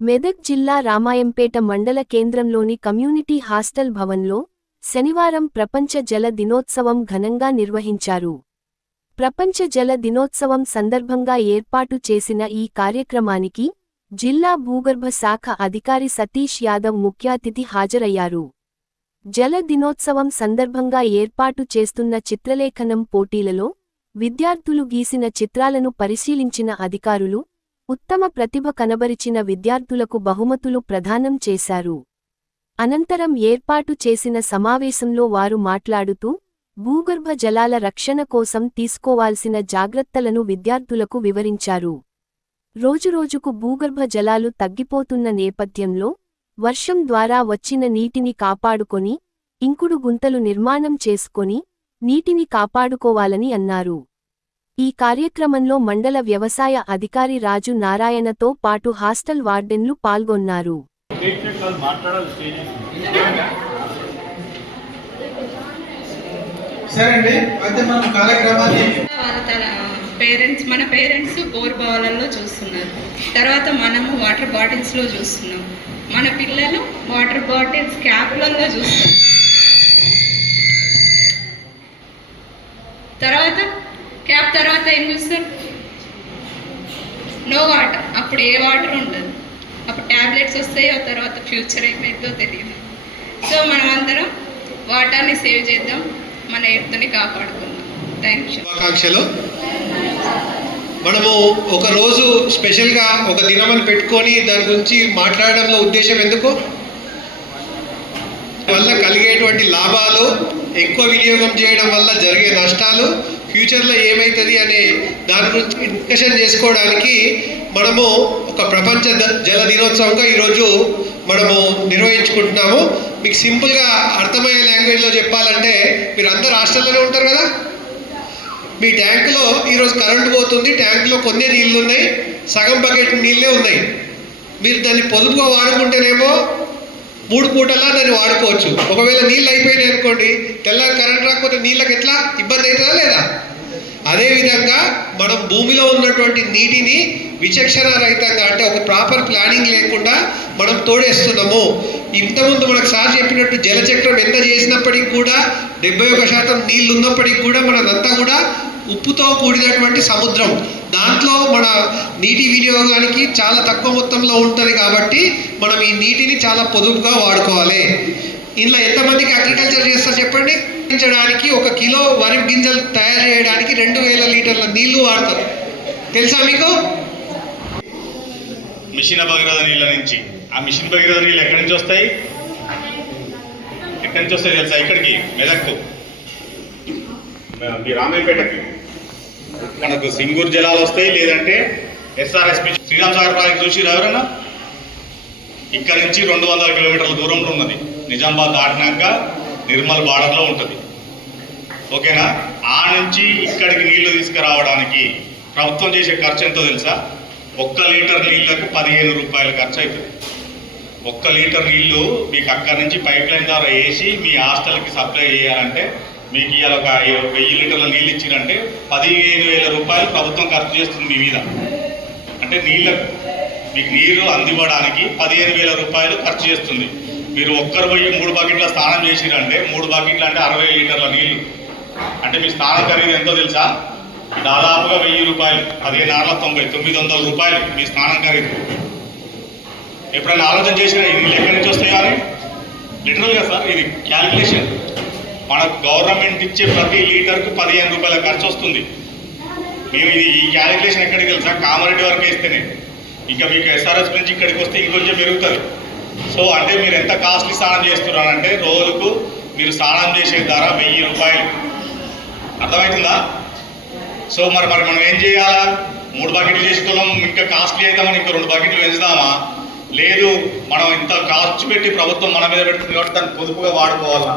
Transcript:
మెదక్ జిల్లా రామాయంపేట మండల కేంద్రంలోని కమ్యూనిటీ హాస్టల్ భవన్లో శనివారం ప్రపంచ జల దినోత్సవం ఘనంగా నిర్వహించారు. ప్రపంచ జల దినోత్సవం సందర్భంగా ఏర్పాటు చేసిన ఈ కార్యక్రమానికి జిల్లా భూగర్భ శాఖ అధికారి సతీష్ యాదవ్ ముఖ్య అతిథి హాజరయ్యారు. జల దినోత్సవం సందర్భంగా ఏర్పాటు చేస్తున్న చిత్రలేఖనం పోటీలలో విద్యార్థులు గీసిన చిత్రాలను పరిశీలించిన అధికారులు ఉత్తమ ప్రతిభ కనబరిచిన విద్యార్థులకు బహుమతులు ప్రదానం చేశారు. అనంతరం ఏర్పాటు చేసిన సమావేశంలో వారు మాట్లాడుతూ భూగర్భ జలాల రక్షణ కోసం తీసుకోవాల్సిన జాగ్రత్తలను విద్యార్థులకు వివరించారు. రోజురోజుకు భూగర్భ జలాలు తగ్గిపోతున్న నేపథ్యంలో వర్షం ద్వారా వచ్చిన నీటిని కాపాడుకొని ఇంకుడు గుంతలు నిర్మాణం చేసుకొని నీటిని కాపాడుకోవాలని అన్నారు. ఈ కార్యక్రమంలో మండల వ్యవసాయ అధికారి రాజు నారాయణతో పాటు హాస్టల్ వార్డెన్లు పాల్గొన్నారు. మన పేరెంట్స్ బోర్ బావులలో చూస్తున్నారు, తర్వాత మనము వాటర్ బాటిల్స్లో చూస్తున్నాం, మన పిల్లలు వాటర్ బాటిల్స్ క్యాప్లలో చూస్తారు, తర్వాత క్యాప్ తర్వాత ఏం చూస్తారు, నో వాటర్. అప్పుడు ఏ వాటర్ ఉండదు, అప్పుడు ట్యాబ్లెట్స్ వస్తాయో తర్వాత ఫ్యూచర్ ఏమైందో తెలియదు. సో మనం అందరం వాటర్ని సేవ్ చేద్దాం, మన ఎర్త్ని కాపాడుకుందాం. Thank you. శుభాకాంక్షలు. మనము ఒక రోజు స్పెషల్గా ఒక దినమని పెట్టుకొని దాని గురించి మాట్లాడడంలో ఉద్దేశం ఎందుకు, వల్ల కలిగేటువంటి లాభాలు, ఎక్కువ వినియోగం చేయడం వల్ల జరిగే నష్టాలు, ఫ్యూచర్లో ఏమవుతుంది అనే దాని గురించి డిస్కషన్ చేసుకోవడానికి మనము ఒక ప్రపంచ జల దినోత్సవంగా ఈరోజు మనము నిర్వహించుకుంటున్నాము. మీకు సింపుల్గా అర్థమయ్యే లాంగ్వేజ్లో చెప్పాలంటే, మీరు అందరు హాస్టల్లోనే ఉంటారు కదా, మీ ట్యాంకులో ఈరోజు కరెంటు పోతుంది, ట్యాంకులో కొన్ని నీళ్ళు ఉన్నాయి, సగం బకెట్ నీళ్ళే ఉన్నాయి. మీరు దాన్ని పొదుపుగా వాడుకుంటేనేమో 3 పూటలా దాన్ని వాడుకోవచ్చు. ఒకవేళ నీళ్ళు అయిపోయినాయి అనుకోండి, తెల్లారి కరెంట్ రాకపోతే నీళ్ళకి ఎట్లా ఇబ్బంది అవుతుందా లేదా? అదేవిధంగా మనం భూమిలో ఉన్నటువంటి నీటిని విచక్షణ రహితంగా, అంటే ఒక ప్రాపర్ ప్లానింగ్ లేకుండా మనం తోడేస్తున్నాము. ఇంతకుముందు మనకు సార్ చెప్పినట్టు జలచక్రం ఎంత చేసినప్పటికీ కూడా 71% నీళ్ళు ఉన్నప్పటికీ కూడా మనదంతా కూడా ఉప్పుతో కూడినటువంటి సముద్రం. దాంట్లో మన నీటి వినియోగానికి చాలా తక్కువ మొత్తంలో ఉంటుంది కాబట్టి మనం ఈ నీటిని చాలా పొదుపుగా వాడుకోవాలి. ఇందులో ఎంతమందికి అగ్రికల్చర్ చేస్తారు చెప్పండి? పెంచడానికి 1 కిలో వరి గింజలు తయారు చేయడానికి 2000 లీటర్ల నీళ్లు వాడతారు. తెలుసా మీకు? మిషన్ భగీరథ నీళ్ళ నుంచి. ఆ మిషన్ భగీరథ నీళ్ళు ఎక్కడి నుంచి వస్తాయి? తెలుసా? ఇక్కడికి మెదక్కు, మీ రామాయంపేటకి మనకు సింగూరు జలాలు వస్తాయి, లేదంటే ఎస్ఆర్ఎస్పి శ్రీరామ్ సాగర్ ప్రాజెక్ట్ చూసి ఎవరన్నా? ఇక్కడ నుంచి 200 కిలోమీటర్ల దూరంలో ఉన్నది. నిజామాబాద్ దాటినాక నిర్మల్ బార్డర్లో ఉంటుంది. ఓకేనా? ఆ నుంచి ఇక్కడికి నీళ్లు తీసుకురావడానికి ప్రభుత్వం చేసే ఖర్చు ఎంతో తెలుసా? 1 లీటర్ నీళ్లకు 15 రూపాయలు ఖర్చు అవుతుంది. 1 లీటర్ నీళ్లు మీకు అక్కడి నుంచి పైప్ లైన్ ద్వారా వేసి మీ హాస్టల్కి సప్లై చేయాలంటే మీకు ఇవాళ ఒక 1000 లీటర్ల నీళ్ళు ఇచ్చిందంటే 15,000 రూపాయలు ప్రభుత్వం ఖర్చు చేస్తుంది మీ మీద. అంటే నీళ్ళకు మీకు నీరు అందివ్వడానికి 15,000 రూపాయలు ఖర్చు చేస్తుంది. మీరు ఒక్కరు పోయి 3 బకెట్ల స్నానం చేసిరంటే 3 బకెట్లు అంటే 60 లీటర్ల నీళ్లు. అంటే మీ స్నానం ఖరీదు ఎంతో తెలుసా? దాదాపుగా 1000 రూపాయలు, 1690, 900 రూపాయలు మీ స్నానం ఖరీదు. ఎప్పుడైనా ఆలోచన చేసినా ఈ నీళ్ళు ఎక్కడి నుంచి వస్తాయో అని? లిటరల్గా సార్ ఇది క్యాలిక్యులేషన్. మనకు గవర్నమెంట్ ఇచ్చే ప్రతి లీటర్కు 15 రూపాయల ఖర్చు వస్తుంది. మేము ఇది ఈ క్యాలిక్యులేషన్ ఎక్కడికి తెలుసా? కామారెడ్డి వరకు వేస్తేనే. ఇంకా మీకు ఎస్ఆర్ఎస్ నుంచి ఇక్కడికి వస్తే ఇంకొంచెం పెరుగుతుంది. సో అంటే మీరు ఎంత కాస్ట్లీ స్నానం చేస్తున్నారంటే రోజుకు మీరు స్నానం చేసే ధర 1000 రూపాయలు. అర్థమవుతుందా? సో మరి మనం ఏం చేయాలా? 3 బకెట్లు చేసేటోళ్ళం ఇంకా కాస్ట్లీ అవుతామని ఇంకా 2 బకెట్లు పెంచుదామా? లేదు, మనం ఇంత ఖర్చు పెట్టి ప్రభుత్వం మన మీద పెడుతుంది కాబట్టి దాన్ని పొదుపుగా వాడుకోవాలా?